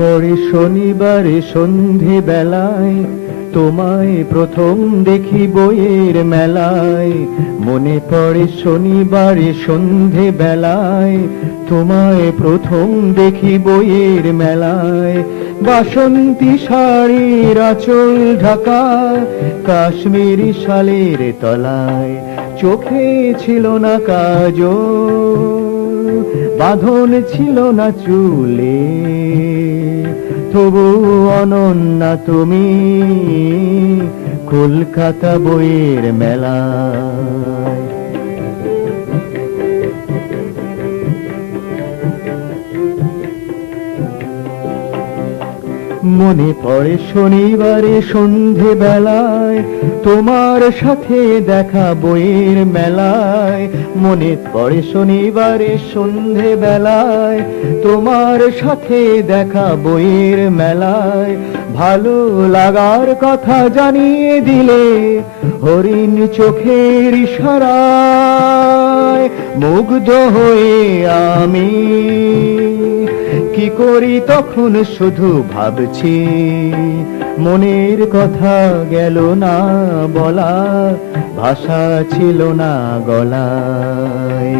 পড়ে শনিবারে সন্ধে বেলায়, তোমায় প্রথম দেখি বইয়ের মেলায়। মনে পড়ে শনিবারে সন্ধে বেলায়, তোমায় প্রথম দেখি বইয়ের মেলায়। বাসন্তী শাড়ির আঁচল ঢাকা, কাশ্মীরি শালের তলায়, চোখে ছিল না কাজল, বাঁধন ছিল না চুলে, তবু অনন্যা তুমি কলকাতা বইয়ের মেলায়। মনে পড়ে শনিবারে সন্ধে বেলায়, তোমার সাথে দেখা বইয়ের মেলায়। মনে পড়ে শনিবারে সন্ধে বেলায়, তোমার সাথে দেখা বইয়ের মেলায়। ভালো লাগার কথা জানিয়ে দিলে হরিণ চোখের ইশারায়, মুগ্ধ হয়ে আমি কি করি তখন শুধু ভাবছি, মনের কথা গেল না বলা, ভাষা ছিল না গলায়।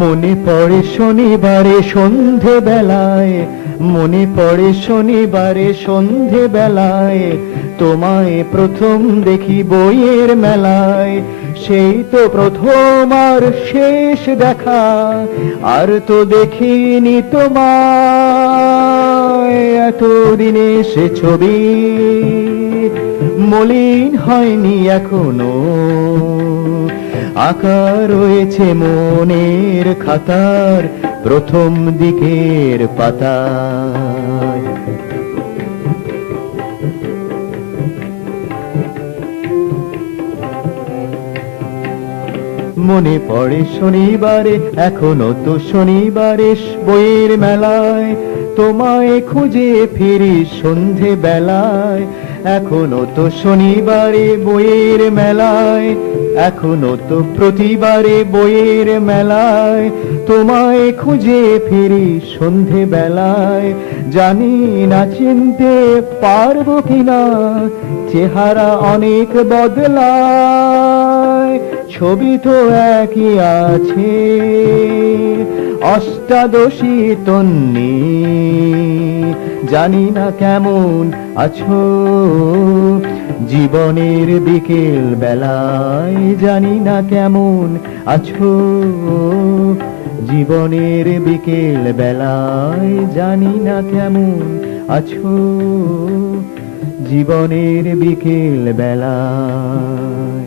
মনে পড়ে শনিবারে সন্ধে বেলায়, মনে পড়ে শনিবারে সন্ধে বেলায়, তোমায় প্রথম দেখি বইয়ের মেলায়। সেই তো প্রথম আর শেষ দেখা, আর তো দেখিনি তোমায় এতদিনে সে ছবি মলিন হয়নি এখনো, আঁকা রয়েছে মনের খাতার প্রথম দিকের পাতায়। মনে পড়ে শনিবারে, এখনো তো শনিবারে বইয়ের মেলায়, তোমায় খুঁজে ফিরি সন্ধে বেলায়। এখনো তো শনিবারে বইয়ের মেলায়, এখনো তো প্রতিবারে বইয়ের মেলায়, তোমায় খুঁজে ফিরি সন্ধে বেলায়। জানি না চিনতে পারবো কিনা, চেহারা অনেক বদলায়, ছবি তো একই আছে, অষ্টাদশী তন্নি। জানি না কেমন আছো জীবনের বিকেল বেলায়, জানি না কেমন আছো জীবনের বিকেল বেলায়, জানি না কেমন আছো জীবনের বিকেল বেলায়।